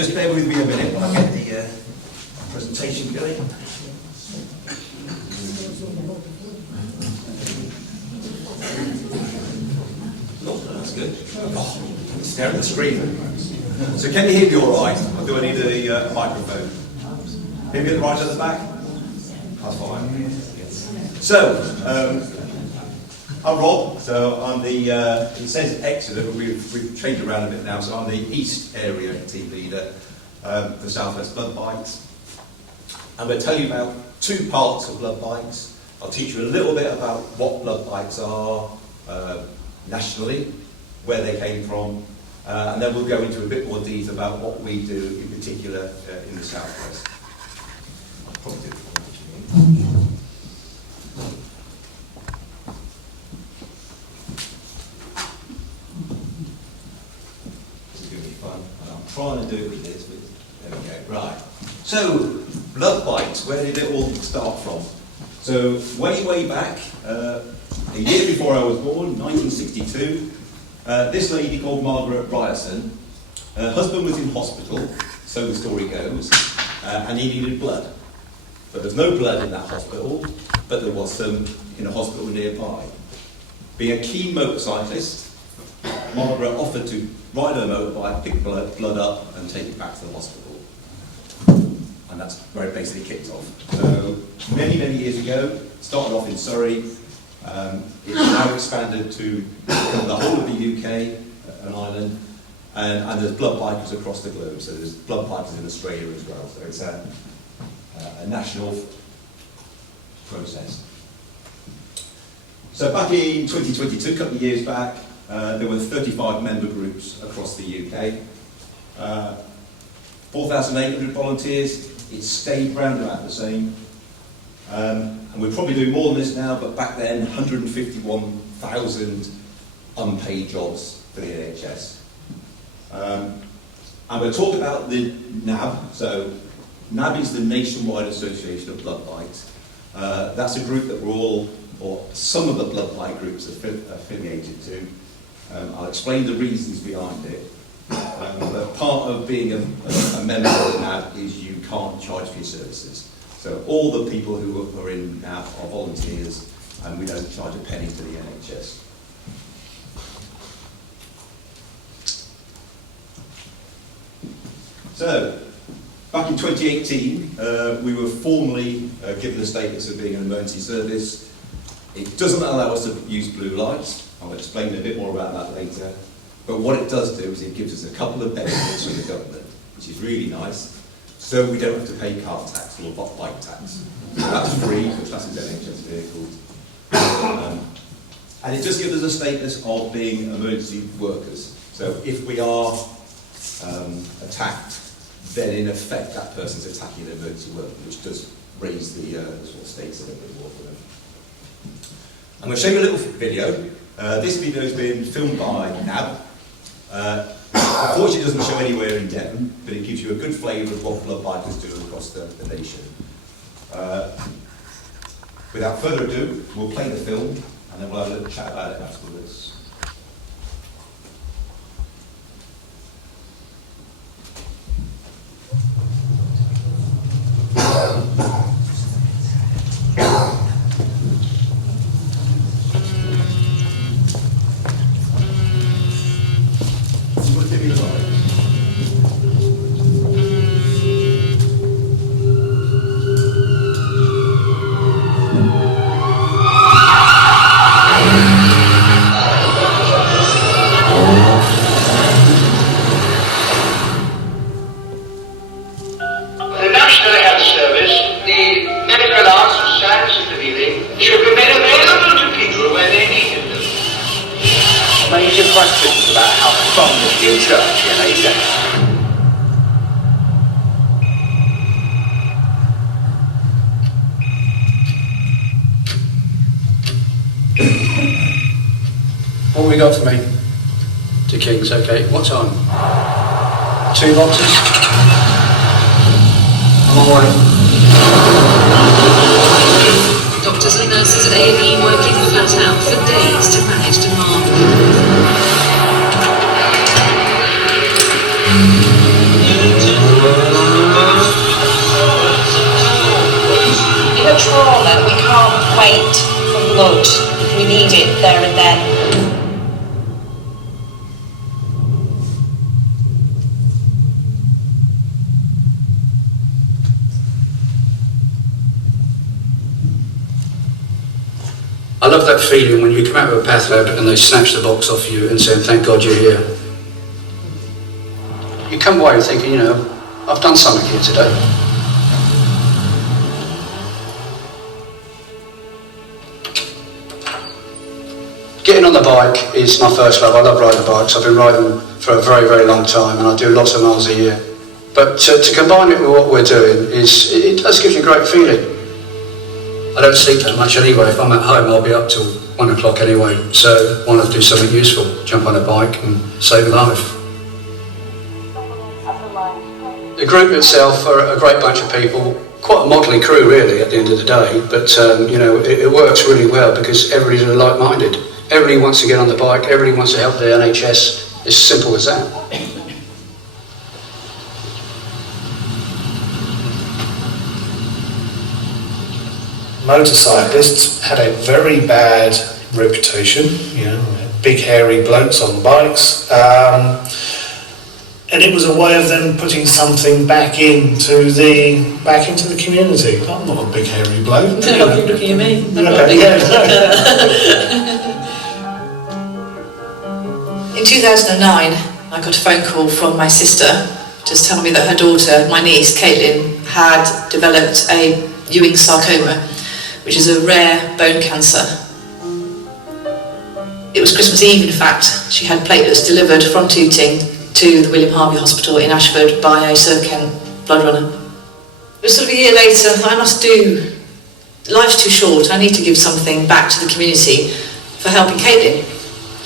just bear with me a minute while I get the presentation going. Oh, that's good. Oh, stare at the screen. So can you hear me all right? Or do I need a microphone? Hear me right at the back? That's fine. So, I'm Rob. So I'm the, it says Exeter, but we've changed around a bit now. So I'm the East Area team leader for South West Blood Bites. I'm going to tell you about two parts of blood bites. I'll teach you a little bit about what blood bites are nationally, where they came from, and then we'll go into a bit more detail about what we do in particular in the South West. I'll probably do it. This is going to be fun. I'm trying to do it with this, but there we go. Right. So, blood bites, where did it all start from? So, way back, a year before I was born, 1962, this lady called Margaret Ryerson, her husband was in hospital, so the story goes, and he needed blood. But there's no blood in that hospital, but there was some in a hospital nearby. Being a keen motorcyclist, Margaret offered to ride her motorbike, pick blood up, and take it back to the hospital. And that's where it basically kicked off. So, many years ago, started off in Surrey. It's now expanded to the whole of the UK, an island, and there's blood bikers across the globe. So there's blood bikers in Australia as well. So it's a national process. So back in 2022, a couple of years back, there were 35 member groups across the UK. 4,800 volunteers. It stayed round about the same. And we're probably doing more than this now, but back then, 151,000 unpaid jobs for the NHS. I'm going to talk about the NAB. So, NAB is the Nationwide Association of Blood Bites. That's a group that we're all, or some of the blood bite groups are affiliated to. I'll explain the reasons behind it. But part of being a member of the NAB is you can't charge for your services. So all the people who are in NAB are volunteers, and we don't charge a penny to the NHS. So, back in 2018, we were formally given the status of being an emergency service. It doesn't allow us to use blue lights. I'll explain a bit more about that later. But what it does do is it gives us a couple of benefits from the government, which is really nice. So we don't have to pay car tax or bike tax. So that's free for classes NHS vehicles. And it just gives us a status of being emergency workers. So if we are attacked, then in effect that person's attacking an emergency worker, which does raise the sort of stakes a little bit more for them. I'm going to show you a little video. This video has been filmed by NAB. Unfortunately, it doesn't show anywhere in Devon, but it gives you a good flavour of what blood bikers do across the nation. Without further ado, we'll play the film, and then we'll have a little chat about it afterwards. Major questions about how fond of your church, NHS. What have we got for me? 2 kings, okay. What's on? 2 boxes. I'm alright. Doctors and nurses at A&E working flat out for days to manage demand. aid from God. We need it there and then. I love that feeling when you come out of a path lab and they snatch the box off you and say, thank God you're here. You come away thinking, you know, I've done something here today. Getting on the bike is my first love. I love riding bikes. I've been riding for a very, very long time and I do lots of miles a year. But to combine it with what we're doing, it does give you a great feeling. I don't sleep that much anyway. If I'm at home, I'll be up till 1 o'clock anyway. So why not do something useful? Jump on a bike and save a life. The group itself are a great bunch of people. Quite a motley crew really at the end of the day. But you know, it works really well because everybody's like-minded. Everybody wants to get on the bike. Everybody wants to help the NHS. It's as simple as that. Motorcyclists had a very bad reputation, you know, big hairy blokes on bikes, and it was a way of them putting something back into the community. I'm not a big hairy bloke. No, you're looking at me. In 2009, I got a phone call from my sister just telling me that her daughter, my niece, Caitlin, had developed a Ewing sarcoma, which is a rare bone cancer. It was Christmas Eve, in fact. She had platelets delivered from Tooting to the William Harvey Hospital in Ashford by a Sir Kent blood runner. It was sort of a year later. I must do. Life's too short. I need to give something back to the community for helping Caitlin.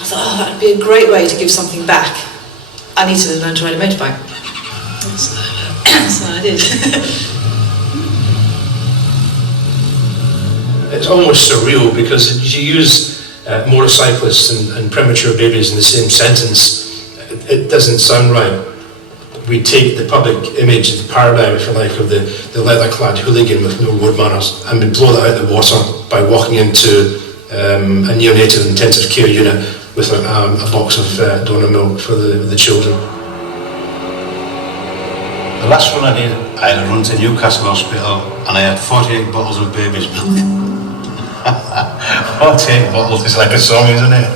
I thought, oh, that'd be a great way to give something back. I need to learn to ride a motorbike. So I did. It's almost surreal because you use motorcyclists and premature babies in the same sentence. It doesn't sound right. We take the public image, the paradigm, if you like, of the leather-clad hooligan with no road manners, and we blow that out of the water by walking into a neonatal intensive care unit with a box of donor milk for the children. The last one I did, I had a run to Newcastle Hospital and I had 48 bottles of baby's milk. 48 bottles is like a song, isn't it?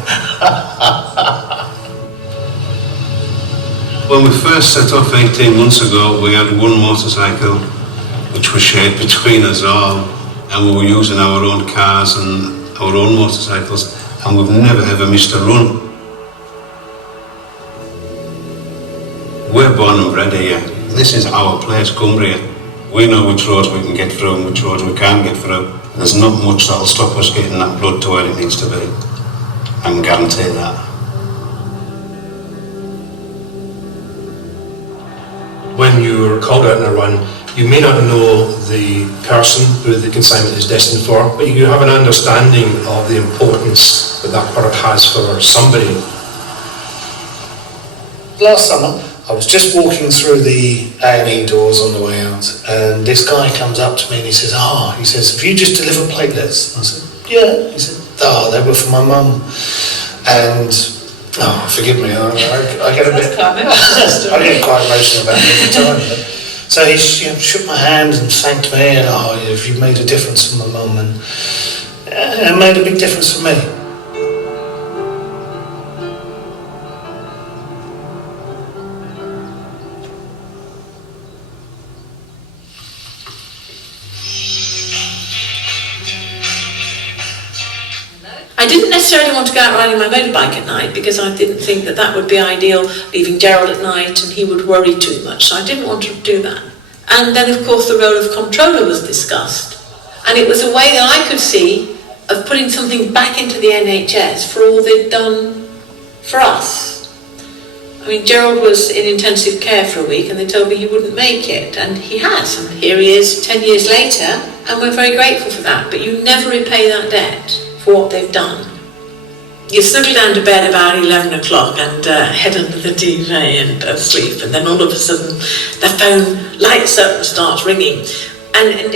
When we first set off 18 months ago, we had one motorcycle which was shared between us all, and we were using our own cars and our own motorcycles, and we've never ever missed a run. We're born and bred here. This is our place, Cumbria. We know which roads we can get through and which roads we can't get through. There's not much that'll stop us getting that blood to where it needs to be. I can guarantee that. When you're called out on a run, you may not know the person who the consignment is destined for, but you have an understanding of the importance that that product has for somebody. Last summer, I was just walking through the A&E doors on the way out, and this guy comes up to me and he says, have you just delivered platelets? I said, yeah. He said, they were for my mum. And, forgive me, I get a bit, I get quite emotional about it every time. So he shook my hand and thanked me, and you've made a difference for my mum, and it made a big difference for me. I didn't necessarily want to go out riding my motorbike at night because I didn't think that would be ideal, leaving Gerald at night and he would worry too much, so I didn't want to do that. And then of course the role of comptroller was discussed, and it was a way that I could see of putting something back into the NHS for all they'd done for us. I mean, Gerald was in intensive care for a week and they told me he wouldn't make it, and he has, and here he is 10 years later, and we're very grateful for that, but you never repay that debt for what they've done. You snuggle down to bed about 11 o'clock and head under the duvet and sleep, and then all of a sudden the phone lights up and starts ringing, And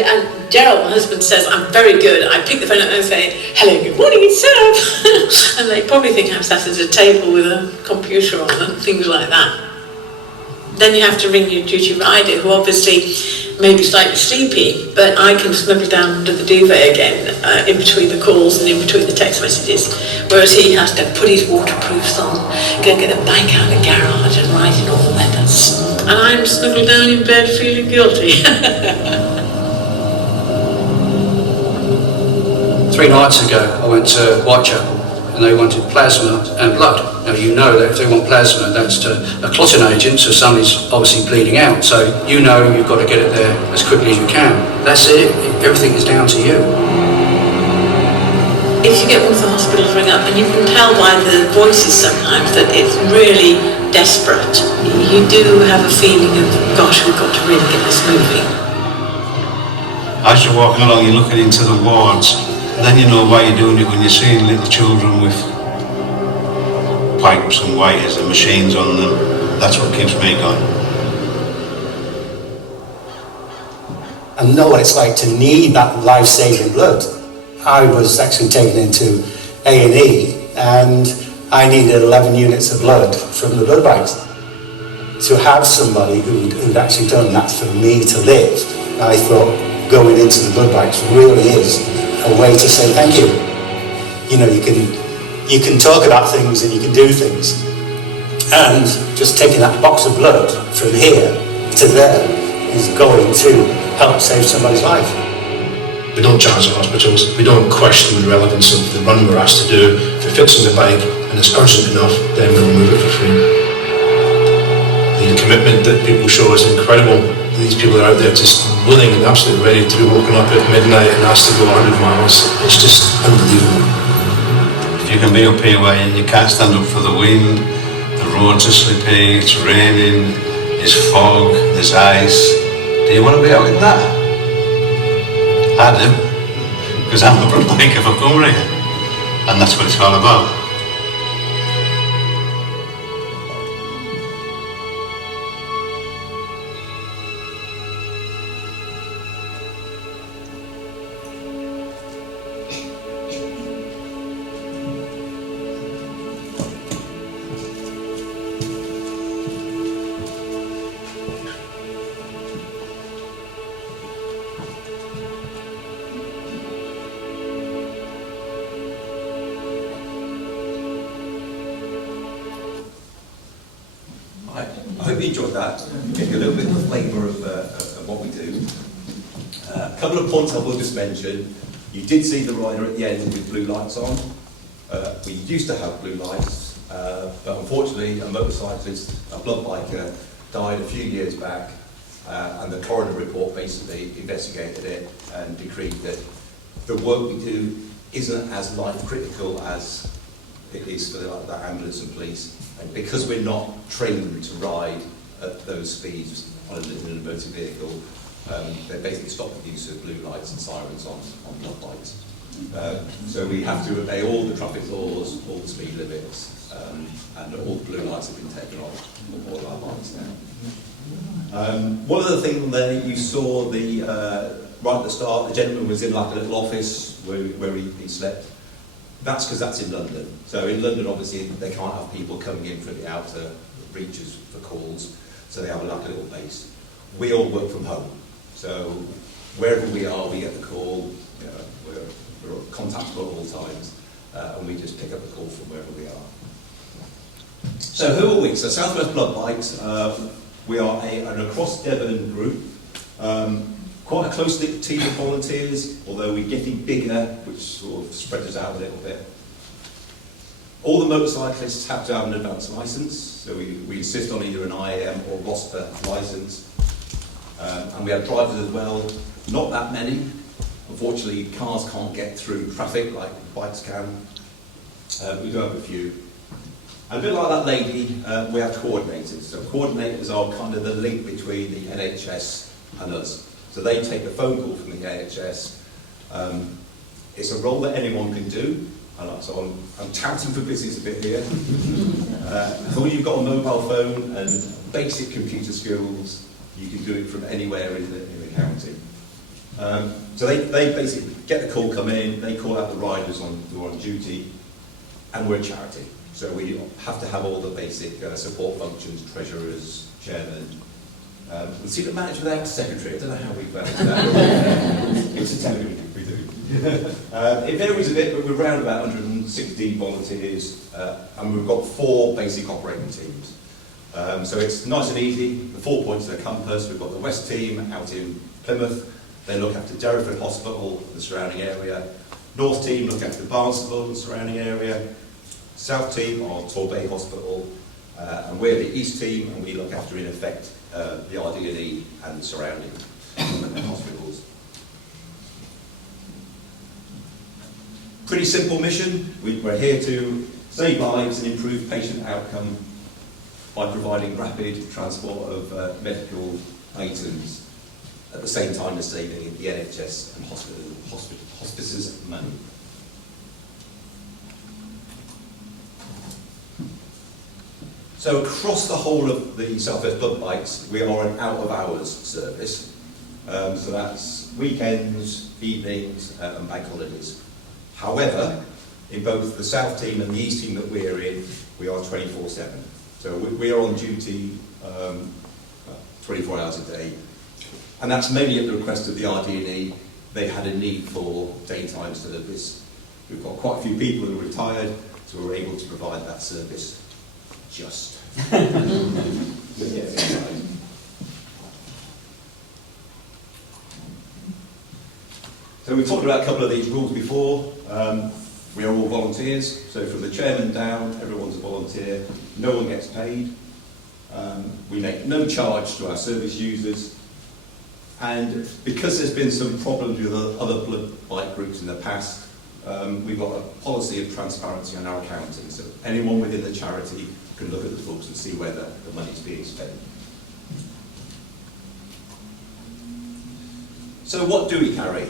Gerald, my husband, says, I'm very good. I pick the phone up and say, hello, good morning, it's Seb. And they probably think I'm sat at a table with a computer on and things like that. Then you have to ring your duty rider, who obviously may be slightly sleepy, but I can snuggle down under the duvet again in between the calls and in between the text messages, whereas he has to put his waterproofs on, go get the bike out of the garage and write in all the letters. And I'm snuggled down in bed feeling guilty. 3 nights ago, I went to Whitechapel and they wanted plasma and blood. Now you know that if they want plasma, that's a clotting agent, so somebody's obviously bleeding out. So you know you've got to get it there as quickly as you can. That's it. Everything is down to you. If you get one of the hospitals ring up, and you can tell by the voices sometimes that it's really desperate, you do have a feeling of, gosh, we've got to really get this moving. As you're walking along, you're looking into the wards, then you know why you're doing it when you're seeing little children with pipes and wires and machines on them. That's what keeps me going. I know what it's like to need that life-saving blood. I was actually taken into A&E and I needed 11 units of blood from the blood banks. To have somebody who'd actually done that for me to live, I thought going into the blood banks really is a way to say thank you. You know, you can talk about things and you can do things. And just taking that box of blood from here to there is going to help save somebody's life. We don't charge the hospitals, we don't question the relevance of the run we're asked to do. If it fits in the bike and it's urgent enough, then we'll move it for free. The commitment that people show is incredible. These people are out there just willing and absolutely ready to be woken up at midnight and asked to go 100 miles. It's just unbelievable. If you can be up here where you can't stand up for the wind, the roads are slippy, it's raining, there's fog, there's ice, do you want to be out in that? I do, because I'm a blood biker for Cumbria, and that's what it's all about. I hope you enjoyed that. Give you a little bit of a flavour of what we do. A couple of points I will just mention. You did see the rider at the end with blue lights on. We used to have blue lights, but unfortunately a motorcyclist, a blood biker, died a few years back, and the coroner report basically investigated it and decreed that the work we do isn't as life critical as it is for the ambulance and police. And because we're not trained to ride at those speeds in a motor vehicle, they basically stopped the use of blue lights and sirens on blood bikes. So we have to obey all the traffic laws, all the speed limits, and all the blue lights have been taken off all of our bikes now. One other thing there, you saw right at the start, the gentleman was in like a little office where he slept. That's because that's in London. So in London, obviously, they can't have people coming in from the outer reaches for calls, so they have like a little base. We all work from home. So wherever we are, we get the call, you know, we're contactable at all times, and we just pick up the call from wherever we are. So who are we? So South West Blood Bikes, we are an across Devon group. Quite a close-knit team of volunteers, although we're getting bigger, which sort of spreads us out a little bit. All the motorcyclists have to have an advanced licence, so we insist on either an IAM or ROSPA licence. And we have drivers as well, not that many. Unfortunately, cars can't get through traffic like bikes can. We do have a few. And a bit like that lady, we have coordinators. So coordinators are kind of the link between the NHS and us. So they take the phone call from the NHS. It's a role that anyone can do. So I'm touting for business a bit here. As long as you've got a mobile phone and basic computer skills, you can do it from anywhere in the county. So they basically get the call, come in, they call out the riders who are on duty, and we're a charity. So we have to have all the basic support functions, treasurers, chairman. We see the manager without a secretary. I don't know how we've managed that. It's a temporary we do. It varies a bit, but we're around about 116 volunteers, and we've got 4 basic operating teams. So it's nice and easy. The 4 points of the compass. We've got the West team out in Plymouth. They look after Derriford Hospital, the surrounding area. North team look after Barnstable, the surrounding area. South team are Torbay Hospital, and we're the East team, and we look after, in effect, the RD&E and the surrounding hospitals. Pretty simple mission. We're here to save lives and improve patient outcome by providing rapid transport of medical items at the same time as saving the NHS and hospices money. So across the whole of the South West Blood Bites, we are an out-of-hours service. So that's weekends, evenings, and bank holidays. However, in both the South team and the East team that we're in, we are 24/7. So we are on duty 24 hours a day. And that's mainly at the request of the RD&E. They had a need for daytime service. We've got quite a few people who are retired, so we're able to provide that service. Just. So we've talked about a couple of these rules before. We are all volunteers, so from the chairman down, everyone's a volunteer. No one gets paid. We make no charge to our service users. And because there's been some problems with other blood bite groups in the past, we've got a policy of transparency on our accounting. So anyone within the charity can look at the books and see whether the money's being spent. So what do we carry?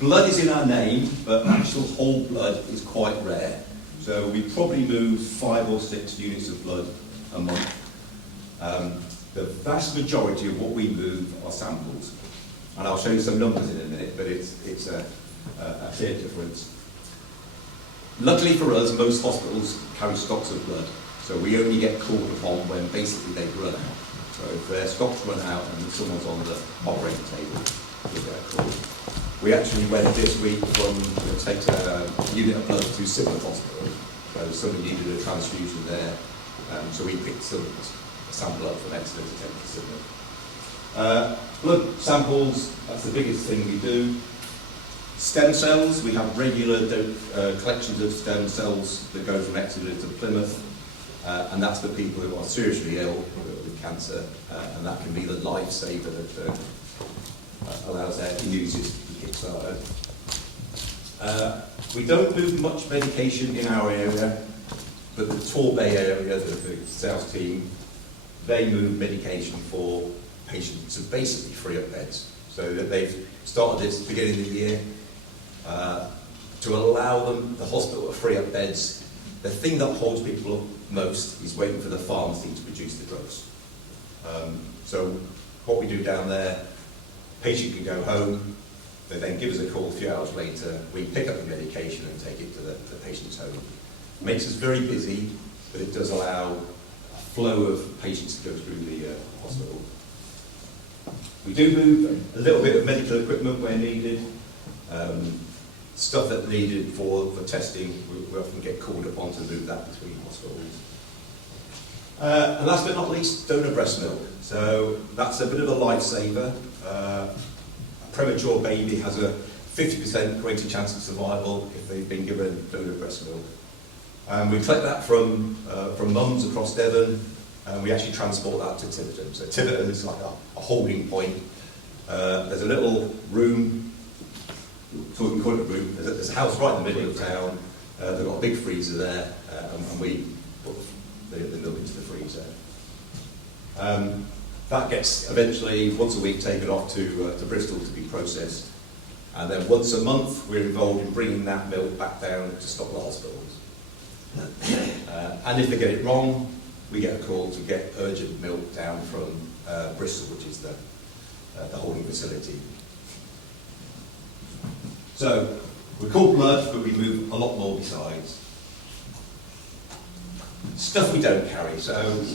Blood is in our name, but actual whole blood is quite rare. So we probably move 5 or 6 units of blood a month. The vast majority of what we move are samples. And I'll show you some numbers in a minute, but it's a clear difference. Luckily for us, most hospitals carry stocks of blood, so we only get called upon when basically they've run out. So if their stocks run out and someone's on the operating table, we get a call. We actually went this week from take a unit of blood to Sidmouth Hospital, so somebody needed a transfusion there, so we picked some sample up from Exeter to take to Sidmouth. Blood samples, that's the biggest thing we do. Stem cells, we have regular collections of stem cells that go from Exeter to Plymouth, and that's for people who are seriously ill with cancer, and that can be the lifesaver that allows their immune system to be kick-started. We don't move much medication in our area, but the Torbay area, the South team, they move medication for patients to basically free up beds. So that they've started this at the beginning of the year to allow them, the hospital, to free up beds. The thing that holds people up most is waiting for the pharmacy to produce the drugs. So what we do down there, patient can go home, they then give us a call a few hours later, we pick up the medication and take it to the patient's home. It makes us very busy, but it does allow a flow of patients to go through the hospital. We do move a little bit of medical equipment where needed. Stuff that's needed for testing, we often get called upon to move that between hospitals. And last but not least, donor breast milk. So that's a bit of a lifesaver. A premature baby has a 50% greater chance of survival if they've been given donor breast milk. We collect that from mums across Devon, and we actually transport that to Tiverton. So Tiverton is like a holding point. There's a little room, so we can call it a room. There's a house right in the middle of town. They've got a big freezer there, and we put the milk into the freezer. That gets eventually, once a week, taken off to Bristol to be processed. And then once a month, we're involved in bringing that milk back down to stock the hospitals. And if they get it wrong, we get a call to get urgent milk down from Bristol, which is the holding facility. So, we call blood, but we move a lot more besides. Stuff we don't carry. So,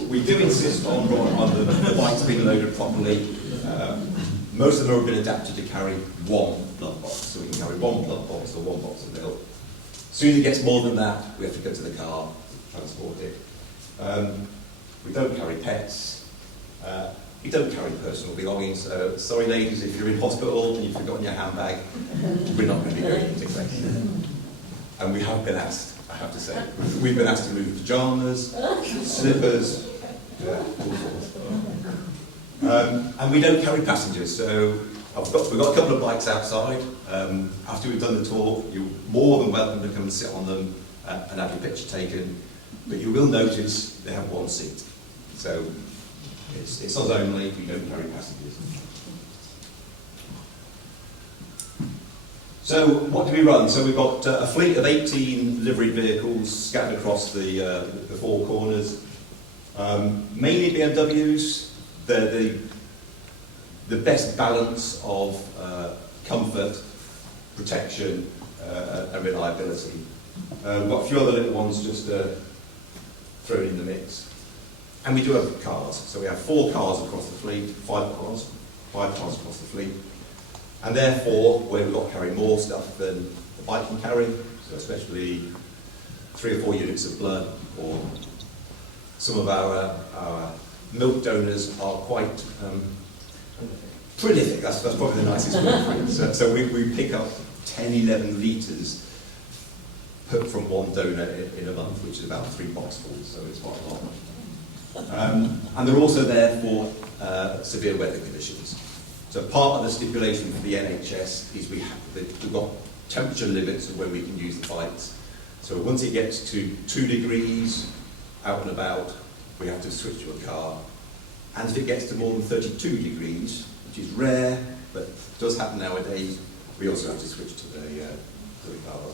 we do insist on the bikes being loaded properly. Most of them have been adapted to carry one blood box. So, we can carry one blood box or one box of milk. As soon as it gets more than that, we have to go to the car, transport it. We don't carry pets. We don't carry personal belongings. So, sorry ladies, if you're in hospital and you've forgotten your handbag, we're not going to be going into collection. And we have been asked, I have to say, we've been asked to move pyjamas, slippers, all sorts. And we don't carry passengers. So we've got a couple of bikes outside. After we've done the tour, you're more than welcome to come and sit on them and have your picture taken. But you will notice they have one seat. So it's us only, we don't carry passengers. So what do we run? So we've got a fleet of 18 liveried vehicles scattered across the four corners. Mainly BMWs. They're the best balance of comfort, protection and reliability. We've got a few other little ones just thrown in the mix. And we do have cars. So we have 4 cars across the fleet, 5 cars across the fleet. And therefore, we've got to carry more stuff than the bike can carry, so especially 3 or 4 units of blood, or some of our milk donors are quite prolific, that's probably the nicest word for it. So we pick up 10, 11 litres from one donor in a month, which is about 3 boxfuls, so it's quite a lot. And they're also there for severe weather conditions. So part of the stipulation for the NHS is we've got temperature limits of when we can use the bikes. So once it gets to 2 degrees out and about, we have to switch to a car. And if it gets to more than 32 degrees, which is rare, but does happen nowadays, we also have to switch to the cars.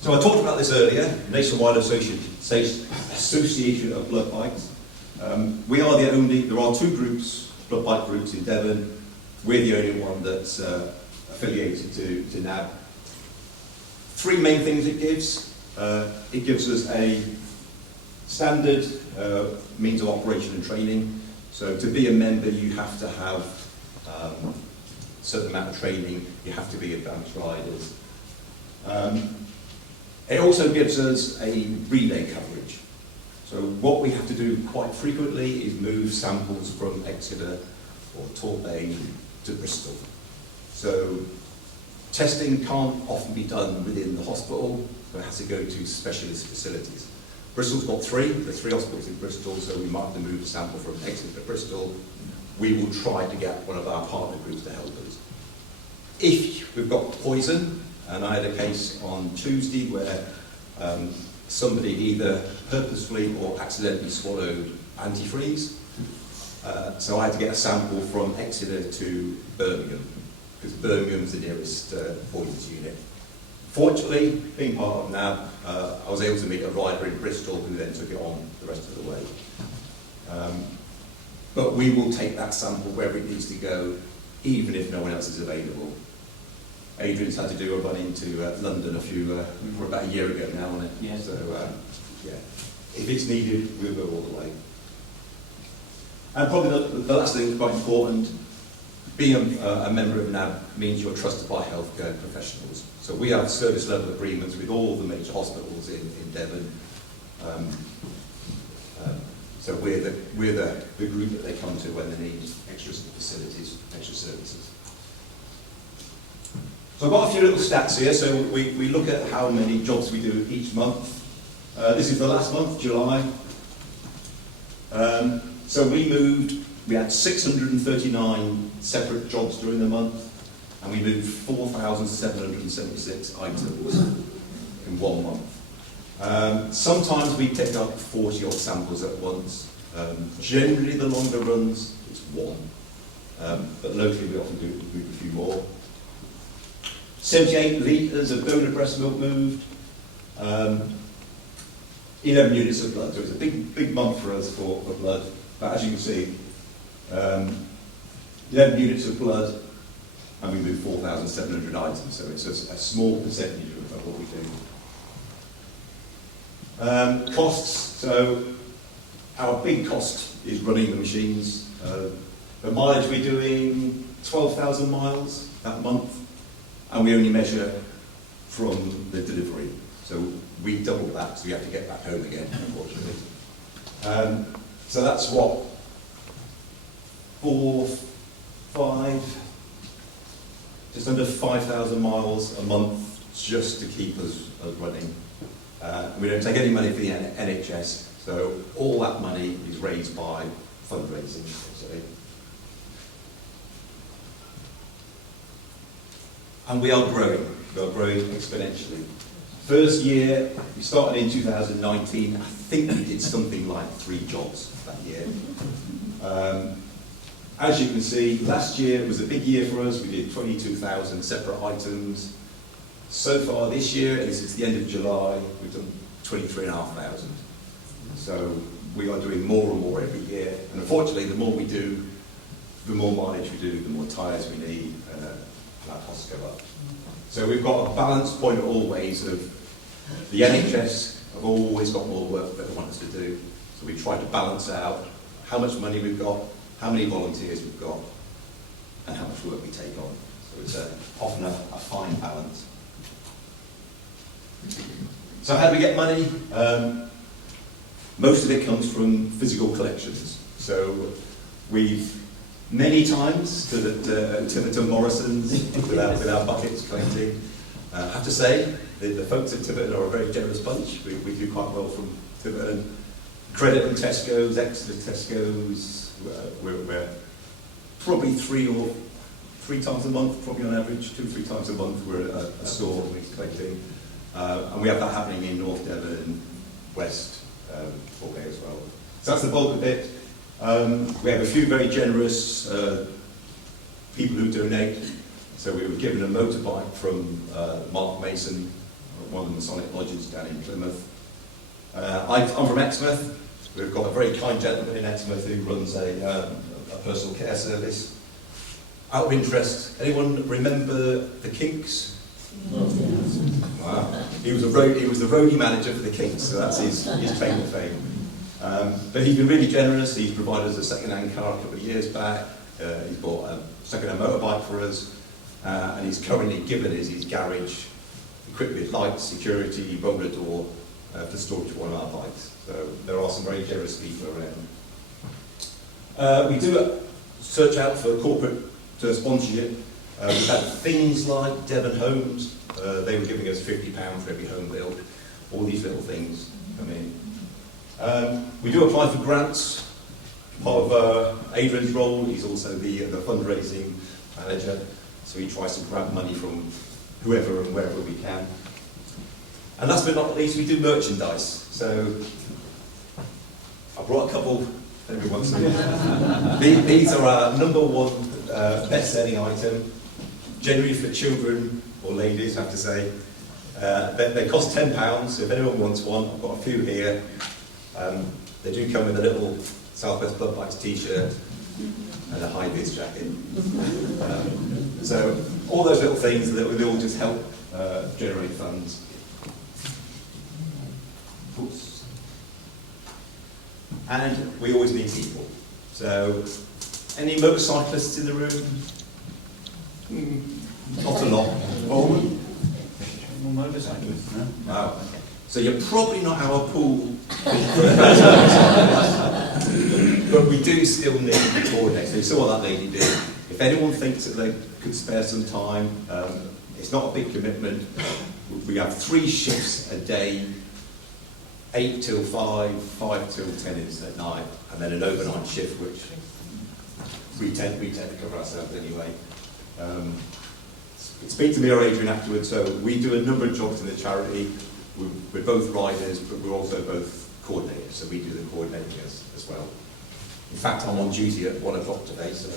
So I talked about this earlier, Nationwide Association of Blood Bikes. We are the only, there are 2 groups, blood bike groups in Devon. We're the only one that's affiliated to NAB. 3 main things it gives. It gives us a standard means of operation and training. So to be a member, you have to have a certain amount of training. You have to be advanced riders. It also gives us a relay coverage. So what we have to do quite frequently is move samples from Exeter or Torbay to Bristol. So testing can't often be done within the hospital, so it has to go to specialist facilities. Bristol's got 3, there are 3 hospitals in Bristol, so we might have to move a sample from Exeter to Bristol. We will try to get one of our partner groups to help us. If we've got poison, and I had a case on Tuesday where somebody either purposefully or accidentally swallowed antifreeze. So I had to get a sample from Exeter to Birmingham, because Birmingham's the nearest poisons unit. Fortunately, being part of NAB, I was able to meet a rider in Bristol who then took it on the rest of the way. But we will take that sample wherever it needs to go, even if no one else is available. Adrian's had to do a run into London for about a year ago now, hasn't it? Yeah. So, yeah, if it's needed, we'll go all the way. And probably the last thing that's quite important, being a member of NAB means you're trusted by healthcare professionals. So we have service level agreements with all the major hospitals in Devon. So we're the group that they come to when they need extra facilities, extra services. So I've got a few little stats here. So we look at how many jobs we do each month. This is the last month, July. So we had 639 separate jobs during the month, and we moved 4,776 items in 1 month. Sometimes we pick up 40 odd samples at once. Generally the longer runs, it's 1. But locally we often do a few more. 78 litres of donor breast milk moved. 11 units of blood, so it's a big month for us for blood. But as you can see, 11 units of blood, and we move 4,700 items, so it's a small percentage of what we do. Costs, so our big cost is running the machines. The mileage we're doing 12,000 miles that month, and we only measure from the delivery. So we double that, so we have to get back home again, unfortunately. So that's what, 4, 5, just under 5,000 miles a month just to keep us running. We don't take any money for the NHS, so all that money is raised by fundraising, basically. And we are growing exponentially. First year, we started in 2019, I think we did something like 3 jobs that year. As you can see, last year was a big year for us. We did 22,000 separate items. So far this year, and since the end of July, we've done 23,500. So we are doing more and more every year. And unfortunately, the more we do, the more mileage we do, the more tyres we need, and our costs go up. So we've got a balanced point always of the NHS have always got more work that they want us to do. So we try to balance out how much money we've got, how many volunteers we've got, and how much work we take on. So it's often a fine balance. So how do we get money? Most of it comes from physical collections. So we've many times to Tiverton Morrison's with our buckets collecting. I have to say, the folks at Tiverton are a very generous bunch. We do quite well from Tiverton. Credit from Tesco's, Exeter Tesco's. We're probably 3 times a month, probably on average, 2 or 3 times a month we're at a store we're collecting. And we have that happening in North Devon, West Torquay as well. So that's the bulk of it. We have a few very generous people who donate. So we were given a motorbike from Mark Mason, one of the Masonic lodges down in Plymouth. I'm from Exmouth. We've got a very kind gentleman in Exmouth who runs a personal care service. Out of interest, anyone remember the Kinks? Wow. He was the roadie manager for the Kinks, so that's his claim to fame. But he's been really generous. He's provided us a second-hand car a couple of years back. He's bought a second-hand motorbike for us, and he's currently given us his garage equipped with lights, security, roller door for storage of one of our bikes. So there are some very generous people around. We do search out for corporate sponsorship. We've had things like Devon Homes. They were giving us £50 for every home built. All these little things come in. We do apply for grants. Part of Adrian's role, he's also the fundraising manager, so he tries to grab money from whoever and wherever we can. And last but not least, we do merchandise. So I brought a couple, every once in a while. These are our #1 best-selling item, generally for children or ladies, I have to say. They cost £10, so if anyone wants one, I've got a few here. They do come with a little Southwest Blood Bites t-shirt and a high-vis jacket. So all those little things, they all just help generate funds. Oops. And we always need people. So any motorcyclists in the room? Not a lot. Oh, motorcyclists, no? wow. So you're probably not our pool, but we do still need to coordinate. So you saw what that lady did. If anyone thinks that they could spare some time, it's not a big commitment. We have 3 shifts a day, 8 till 5, 5 till 10 is at night, and then an overnight shift, which we tend to cover ourselves anyway. Speak to me or Adrian afterwards. So we do a number of jobs in the charity. We're both riders, but we're also both coordinators, so we do the coordinating as well. In fact, I'm on duty at 1 o'clock today, so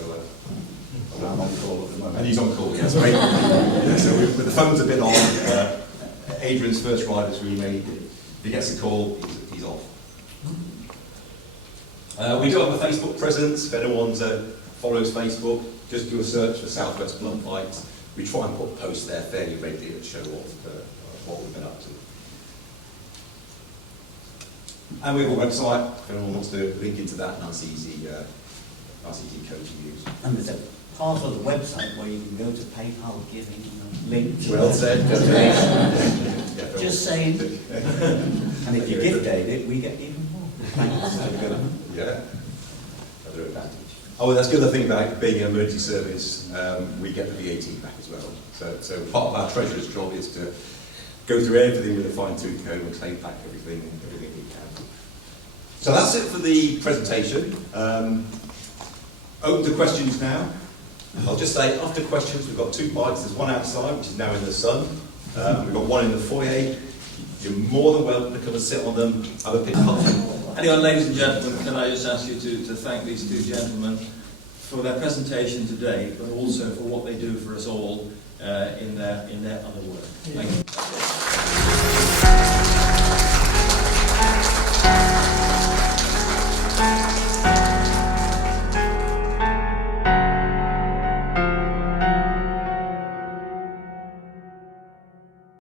I'm on call at the moment. And he's on call, yes. Great. So with the phone's a bit on. Adrian's first rider's remade. If he gets a call, he's off. We do have a Facebook presence. If anyone follows Facebook, just do a search for South West Blunt Bikes. We try and put posts there fairly regularly that show what we've been up to. And we have a website, if anyone wants to link into that, nice easy code to use. And there's a part of the website where you can go to PayPal giving and link to Well said. Yeah, just saying. And if you gift aid it, we get even more. Thanks. Yeah. Another advantage. Oh, well, that's the other thing about being an emergency service. We get the VAT back as well. So part of our treasurer's job is to go through everything with a fine-tooth comb and claim back everything we can. So that's it for the presentation. Open to questions now. I'll just say, after questions, we've got 2 bikes. There's one outside, which is now in the sun. We've got one in the foyer. You're more than welcome to come and sit on them, have a picnic. Anyway, ladies and gentlemen, can I just ask you to thank these 2 gentlemen for their presentation today, but also for what they do for us all in their other work. Thank you.